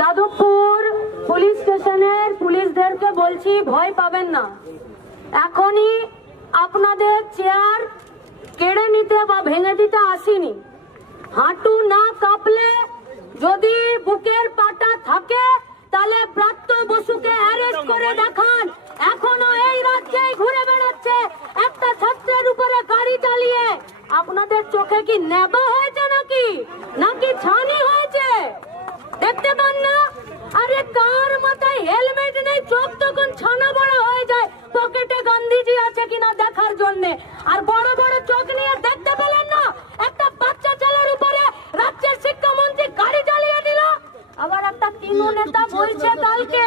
Jadavpur police স্টেশনের পুলিশদেরকে বলছি, ভয় পাবেন না। এখনই আপনাদের চেয়ার কেড়ে নিতে বা ভেঙে দিতে আসিনি। হাঁটু না কাঁপলে, যদি বুকের পাটা থাকে, তাহলে প্রাপ্ত বসুকে অ্যারেস্ট করে দেখান। এখনো এই রাজ্যে ঘুরে বেড়াচ্ছে একটা ছাত্রের উপরে গাড়ি চালিয়ে। আপনাদের চোখে কি নেবা হয়েছে নাকি নাকি ছানি হয়েছে? দেখতে পান না? আরে কার মাথায় হেলমেট নেই, চোখ তখন ছানা বড় হয়ে যায় পকেটে গান্ধীজি আছে কিনা দেখার জন্য। আর বড় বড় চোখ নিয়ে দেখতে পেলেন না একটা বাচ্চা ছেলের উপরে রাজ্যের শিক্ষামন্ত্রী গাড়ি চালিয়ে দিল। আবার একটা তৃণমূল নেতা বলছে কালকে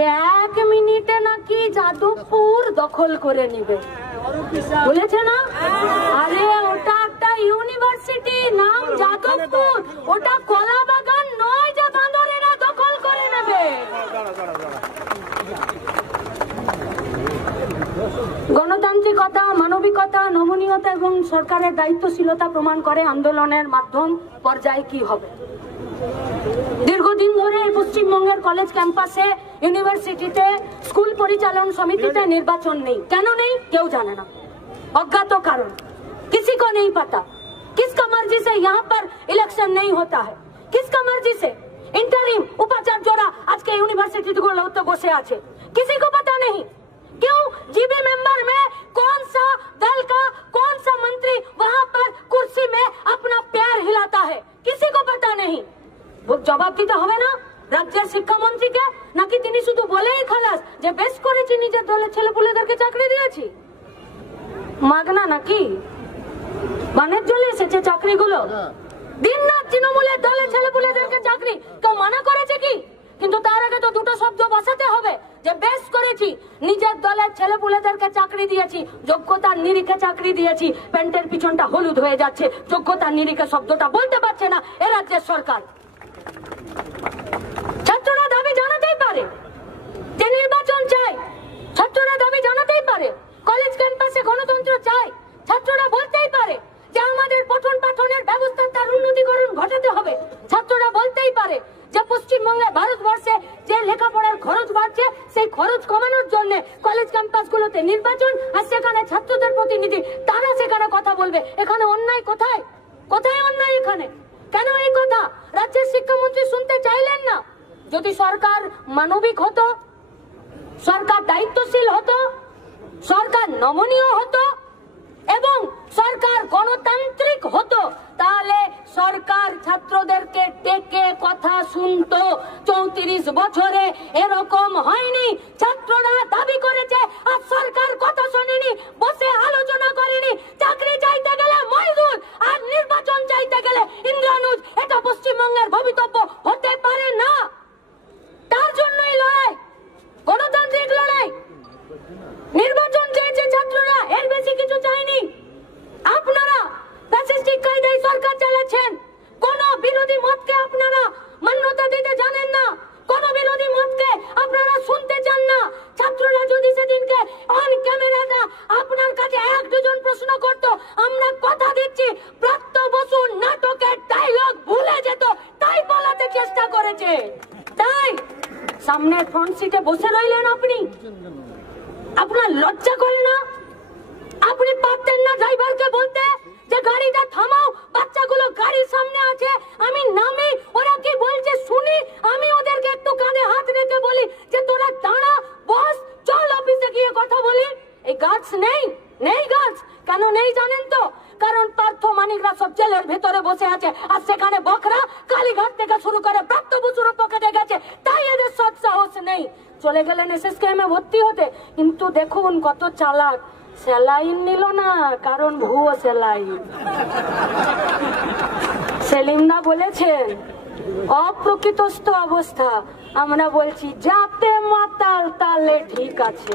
1 মিনিটে নাকি যাদবপুর দখল করে নিবে, বলেছে না? আরে ওটা একটা ইউনিভার্সিটি, নাম যাদবপুর, ওটা কলা বাগান নয় যে বাঁদরেরা দখল করে নেবে। গণতান্ত্রিকতা, মানবিকতা, নমনীয়তা এবং সরকারের দায়িত্বশীলতা প্রমাণ করে আন্দোলনের মাধ্যম পর্যায়ে কি হবে। দীর্ঘদিন ধরে পশ্চিমবঙ্গের কলেজ ক্যাম্পাসে, ইউনিভার্সিটিতে, স্কুল পরিচালন সমিতিতে নির্বাচন নেই। কেন নেই কেউ জানে না, अज्ञात कारण, किसी को नहीं पता। किसका मर्जी से यहाँ पर इलेक्शन नहीं होता है? किसका मर्जी से इंटरिम उपाचार्यरा आज के यूनिवर्सिटी गुलोते बसे आछे, किसी को पता नहीं। क्यों? जीबी मेंबर में कौन सा दल का कौन सा मंत्री वहाँ पर कुर्सी में अपना पैर हिलाता है, किसी को पता नहीं। वो जवाब दीते হবে না রাজ্যের শিক্ষামন্ত্রীকে, নাকি তিনি শুধু বলেই খালাস যে বেশ করেছি নিজের দলের ছেলেপুলেদেরকে চাকরি দিয়েছি? মাগনা নাকি বানের চলে এসেছে চাকরিগুলো? দিন রাত তৃণমূলের দলের ছেলেপুলেদেরকে চাকরি কেউ মানা করেছে কি? কিন্তু তার আগে তো দুটো শব্দ বসাতে হবে যে বেশ করেছি নিজের দলের ছেলেপুলেদেরকে চাকরি দিয়েছি, যোগ্যতার নিরিখে চাকরি দিয়েছি। প্যান্টের পিছনটা হলুদ হয়ে যাচ্ছে, যোগ্যতার নিরিখে শব্দটা বলতে পারছে না এ রাজ্যের সরকার। ছাত্ররা দাবি জানাতেই পারে যে নির্বাচন চাই, ছাত্ররা দাবি জানাতেই পারে কলেজ ক্যাম্পাসে গণতন্ত্র চাই, ছাত্ররা বলতেই পারে যে আমাদের পঠন পাঠনের ব্যবস্থা তার উন্নতিকরণ ঘটাতে হবে, ছাত্ররা বলতেই পারে যে পশ্চিমবঙ্গে ভারতবর্ষে যে লেখাপড়ার খরচ বাড়ছে সেই খরচ কমানোর জন্য কলেজ ক্যাম্পাসগুলোতে নির্বাচন, আর সেখানে ছাত্রদের প্রতিনিধি তারা সেখানে কথা বলবে। এখানে অন্যায় কোথায়? কোথায় অন্যায় এখানে? কেন এই কথা রাজ্যের শিক্ষামন্ত্রী শুনতে চাইলেন না? যদি সরকার মানবিক হতো, সরকার দায়িত্বশীল হতো, সরকার নমনীয় হতো এবং সরকার গণতান্ত্রিক হতো, তাহলে সরকার ছাত্রদেরকে ডেকে কথা শুনতো। 34 বছরে এরকম হয়নি। ছাত্ররা দাবি করেছে আর সরকার কথা শোনেনি, বসে আলোচনা করেনি। চাকরি চাইতে গেলে মজদুর আর নির্বাচন চাইতে গেলে ইন্দ্রানুজ, এটা পশ্চিমবঙ্গের ভবিতব্য হতে পারে না। তার জন্যই লড়াই, গণতান্ত্রিক লড়াই। নির্বাচন চেয়েছে ছাত্ররা, এর বেশি কিছু চাইনি। আপনারা ফ্যাসিস্টিক কায়দায় সরকার চালাচ্ছেন। কোন বিরোধী মতকে আপনারা মান্যতা দিতে জানেন না, কোন বিরোধী মতকে আপনারা শুনতে চান না। ছাত্ররা যদি সেদিনকে অন ক্যামেরাটা আপনার কাছে 1-2 প্রশ্ন করত, আমরা কথা দিচ্ছি প্রাপ্ত বসু নাটকের ডায়লগ ভুলে যেত, তাই বলাতে চেষ্টা করেছে। তাই সামনের ফ্রন্ট সিটে বসে রইলেন আপনি। আপনার লজ্জা করে না? আপনি পারতেন না ড্রাইভারকে বলতে যে গাড়িটা থামাও, বাচ্চাগুলো গাড়ির সামনে আছে, আমি নামি, ওরা কি বলছে শুনি, আমি ওদেরকে একটু কাঁধে হাত রেখে বলি যে তোরা দাঁড়া, বস, চল অফিসে গিয়ে কথা বলি। এই গার্ডস নেই, নেই গার্ডস। কেন নেই জানেন তো? কারণ পার্থ মানিকরা সব জেলের ভেতরে বসে আছে, আর সেখানে বকরা কালীঘাট থেকে শুরু করে প্রাপ্ত বসুর পকেটে গেছে, তাই এদের সৎ সাহস নেই। চলে গেলেন এসএসকেএমে ভর্তি হতে, কিন্তু দেখুন কত চালাক, স্যালাইন নিল না, কারণ ভুয়ো স্যালাইন। সেলিমদা বলেছেন অপ্রকৃতস্থ অবস্থা, আমরা বলছি যাতে মাতাল তালে ঠিক আছে।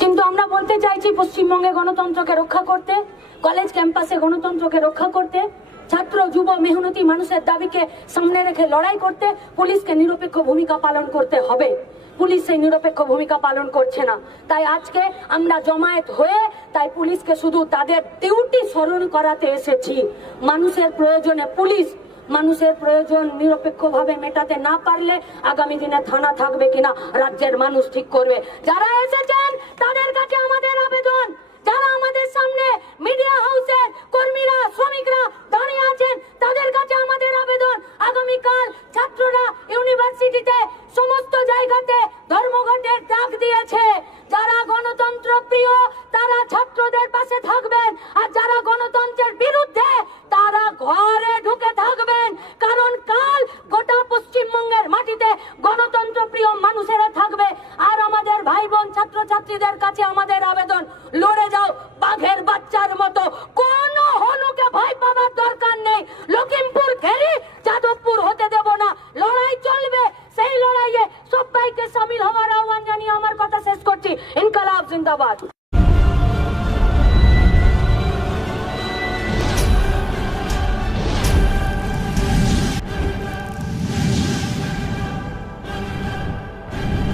কিন্তু আমরা বলতে চাইছি পশ্চিমবঙ্গে গণতন্ত্রকে রক্ষা করতে, কলেজ ক্যাম্পাসে গণতন্ত্রকে রক্ষা করতে, ছাত্র যুব মেহনতি মানুষের দাবিকে সামনে রেখে লড়াই করতে পুলিশকে নিরপেক্ষ ভূমিকা পালন করতে হবে। পুলিশ সেই নিরপেক্ষ ভূমিকা পালন করছে না। তাই আজকে আমরা জমায়েত হয়ে তাই পুলিশকে শুধু তাদের ডিউটি স্মরণ করাতে এসেছি। মানুষের প্রয়োজনে পুলিশ মানুষের প্রয়োজন নিরপেক্ষভাবে মেটাতে না পারলে আগামী দিনে থানা থাকবে কিনা রাজ্যের মানুষ ঠিক করবে। যারা এসেছেন তাদের কাছে আমাদের আবেদন, যারা আমাদের সামনে মিডিয়া হাউসের কর্মীরা শ্রমিকরা দাঁড়িয়ে আছেন